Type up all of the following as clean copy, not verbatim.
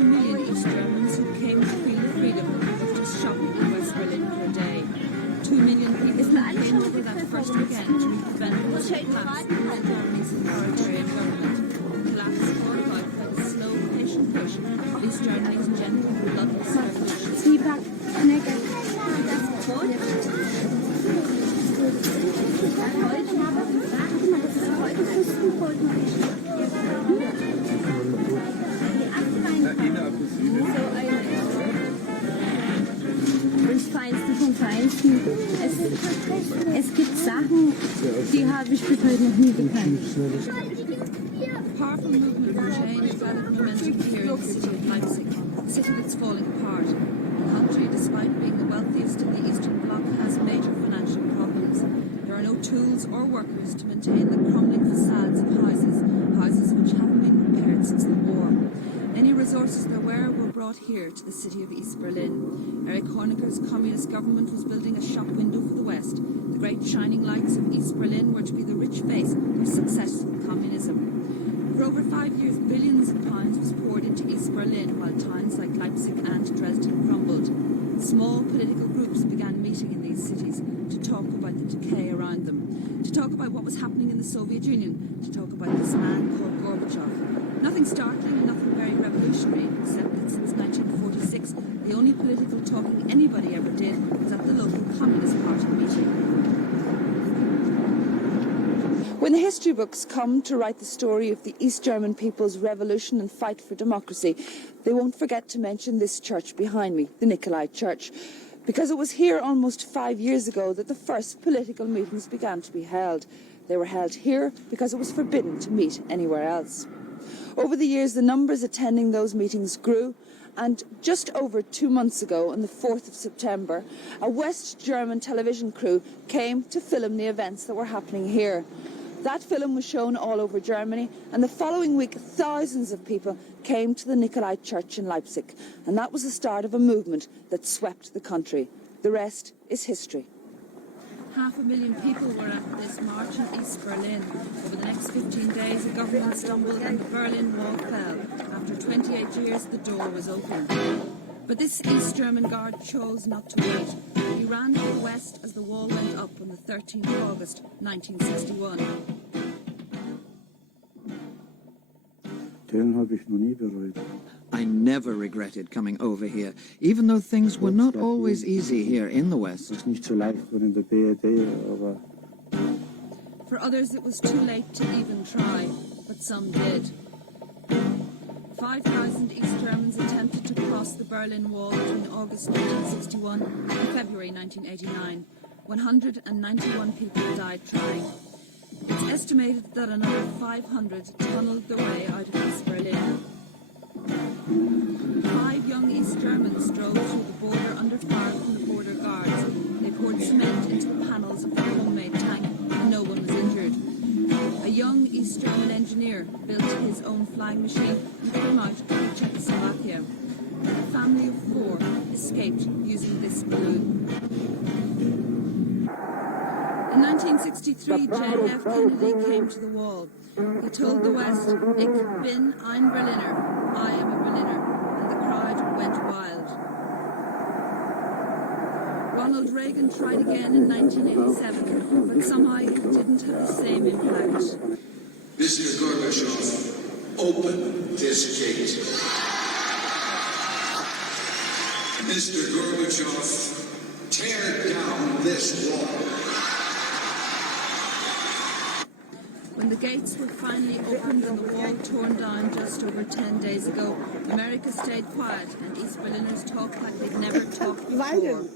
2 million East Germans who came to feel the freedom of just shopping in West Berlin for a day. 2 million people who came over that first weekend to meet the benefits of collapse in Germany's authoritarian government. Collapse brought about by the slow, patient push of East Germany's gentle, bloodless revolution. Das Feinste vom Feinsten. Es gibt Sachen, die habe ich bis heute noch nie gekannt. A powerful movement for change gathered momentum here in the city of Leipzig, a city that's falling apart. The country, despite being the wealthiest in the Eastern Bloc, has major financial problems. There are no tools or workers to maintain the crumbling facades of houses which haven't been repaired since the war. Any resources there were brought here to the city of East Berlin. Erich Honecker's communist government was building a shop window for the West. The great shining lights of East Berlin were to be the rich face of successful communism. For over 5 years, billions of pounds was poured into East Berlin, while towns like Leipzig and Dresden crumbled. Small political groups began meeting in these cities to talk about the decay around them, to talk about what was happening in the Soviet Union, to talk about this man called Gorbachev. Nothing startling and nothing very revolutionary, except that since 1946, the only political talking anybody ever did was at the local Communist Party meeting. When the history books come to write the story of the East German people's revolution and fight for democracy, they won't forget to mention this church behind me, the Nikolai Church, because it was here almost 5 years ago that the first political meetings began to be held. They were held here because it was forbidden to meet anywhere else. Over the years, the numbers attending those meetings grew, and just over 2 months ago, on the 4th of September, a West German television crew came to film the events that were happening here. That film was shown all over Germany, and the following week thousands of people came to the Nikolai Church in Leipzig, and that was the start of a movement that swept the country. The rest is history. 500,000 people were at this march in East Berlin. Over the next 15 days, the government stumbled and the Berlin Wall fell. After 28 years, the door was open. But this East German guard chose not to wait. He ran to the west as the wall went up on the 13th of August, 1961. I never regretted coming over here, even though things were not always easy here in the West. For others, it was too late to even try, but some did. 5,000 East Germans attempted to cross the Berlin Wall between August 1961 and February 1989. 191 people died trying. It's estimated that another 500 tunneled their way out of East Berlin. 5 young East Germans drove through the border under fire from the border guards. They poured cement into the panels of their homemade tank, and no one was injured. A young East German engineer built his own flying machine and came out of Czechoslovakia. A family of 4 escaped using this balloon. In 1963, John F. Kennedy came to the wall. He told the West, "Ich bin ein Berliner," I am a Berliner, and the crowd went wild. Ronald Reagan tried again in 1987, but somehow it didn't have the same impact. Mr. Gorbachev, open this gate. Mr. Gorbachev, tear down this wall. When the gates were finally opened and the wall torn down just over 10 days ago, America stayed quiet and East Berliners talked like they'd never talked before.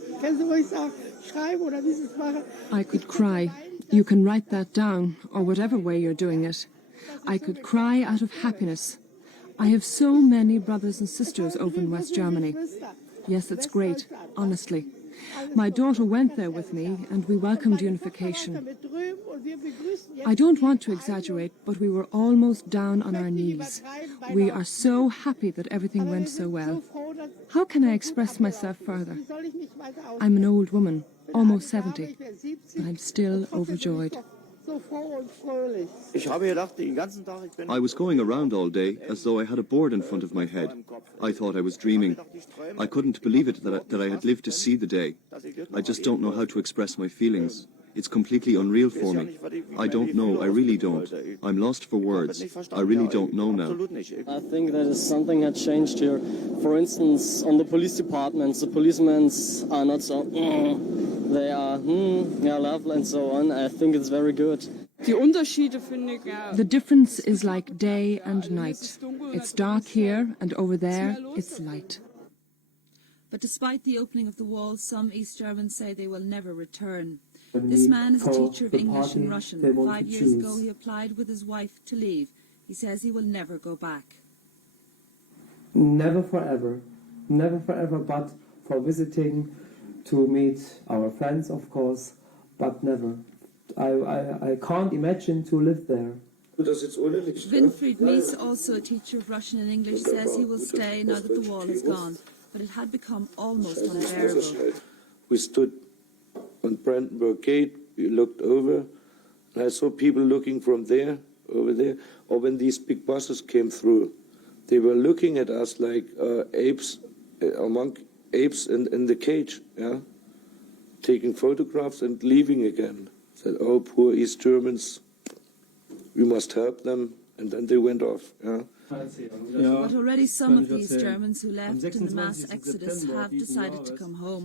I could cry. You can write that down, or whatever way you're doing it. I could cry out of happiness. I have so many brothers and sisters over in West Germany. Yes, it's great, honestly. My daughter went there with me, and we welcomed unification. I don't want to exaggerate, but we were almost down on our knees. We are so happy that everything went so well. How can I express myself further? I'm an old woman, almost 70, but I'm still overjoyed. I was going around all day as though I had a board in front of my head. I thought I was dreaming. I couldn't believe it that I had lived to see the day. I just don't know how to express my feelings. It's completely unreal for me. I don't know, I really don't. I'm lost for words. I really don't know now. I think that is something had changed here. For instance, on the police departments, the policemen are not so, they are, yeah, love and so on. I think it's very good. The difference is like day and night. It's dark here, and over there, it's light. But despite the opening of the walls, some East Germans say they will never return. This man is a teacher of English and Russian. 5 years ago, he applied with his wife to leave. He says he will never go back. Never forever, but for visiting, to meet our friends, of course, but never. I can't imagine to live there. Winfried Mies, also a teacher of Russian and English, says he will stay now that the wall has gone, but it had become almost unbearable. We stood on Brandenburg Gate, we looked over, and I saw people looking from there, over there, or when these big buses came through, they were looking at us like apes, among apes in the cage, yeah, taking photographs and leaving again. Said, oh, poor East Germans, we must help them, and then they went off, yeah. But already some of these Germans who left in the mass exodus have decided to come home.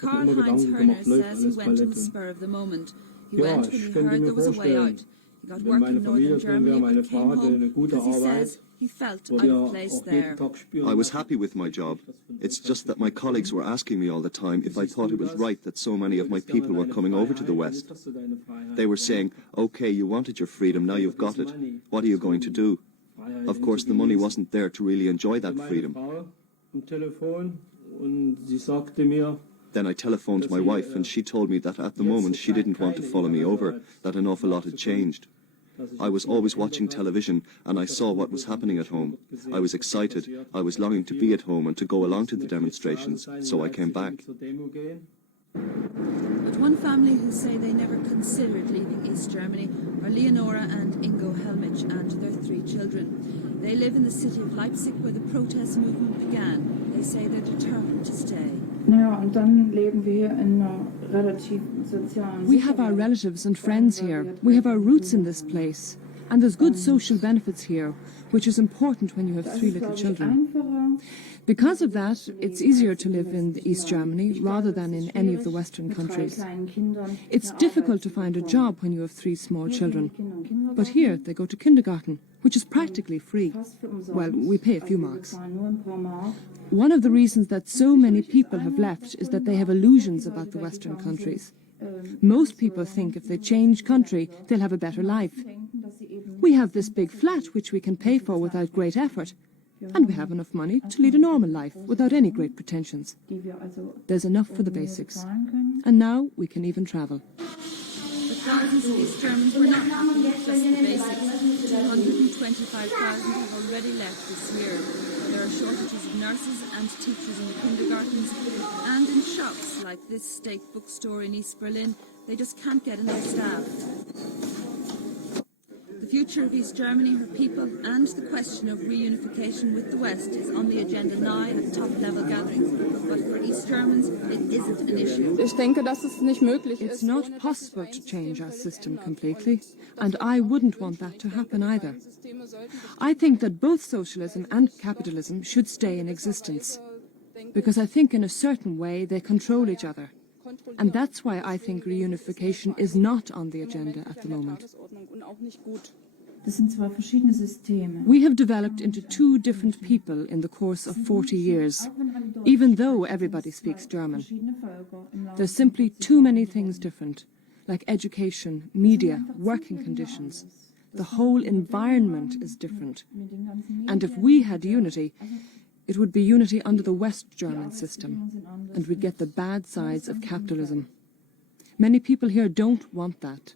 Karl-Heinz Hörner says he went on the spur of the moment. He went when he heard there was a way out. He got work in northern Germany but came home because he says he felt out of place there. I was happy with my job. It's just that my colleagues were asking me all the time if I thought it was right that so many of my people were coming over to the West. They were saying, okay, you wanted your freedom, now you've got it. What are you going to do? Of course, the money wasn't there to really enjoy that freedom. Then I telephoned my wife and she told me that at the moment she didn't want to follow me over, that an awful lot had changed. I was always watching television and I saw what was happening at home. I was excited. I was longing to be at home and to go along to the demonstrations, so I came back. But one family who say they never considered leaving East Germany are Leonora and Ingo Helmich and their 3 children. They live in the city of Leipzig where the protest movement began. They say they're determined to stay. We have our relatives and friends here. We have our roots in this place. And there's good social benefits here, which is important when you have 3 little children. Because of that, it's easier to live in East Germany rather than in any of the Western countries. It's difficult to find a job when you have 3 small children. But here they go to kindergarten, which is practically free. Well, we pay a few marks. One of the reasons that so many people have left is that they have illusions about the Western countries. Most people think if they change country, they'll have a better life. We have this big flat which we can pay for without great effort. And we have enough money to lead a normal life without any great pretensions. There's enough for the basics. And now we can even travel. But thousands of East Germans were not happy with just the basics. 225,000 have already left this year. There are shortages of nurses and teachers in the kindergartens, and in shops like this state bookstore in East Berlin, they just can't get enough staff. The future of East Germany, her people, and the question of reunification with the West is on the agenda now at top-level gatherings. But for East Germans, it isn't an issue. It's not possible to change our system completely, and I wouldn't want that to happen either. I think that both socialism and capitalism should stay in existence, because I think in a certain way they control each other. And that's why I think reunification is not on the agenda at the moment. We have developed into 2 different people in the course of 40 years, even though everybody speaks German. There's simply too many things different, like education, media, working conditions. The whole environment is different. And if we had unity, it would be unity under the West German system, and we'd get the bad sides of capitalism. Many people here don't want that.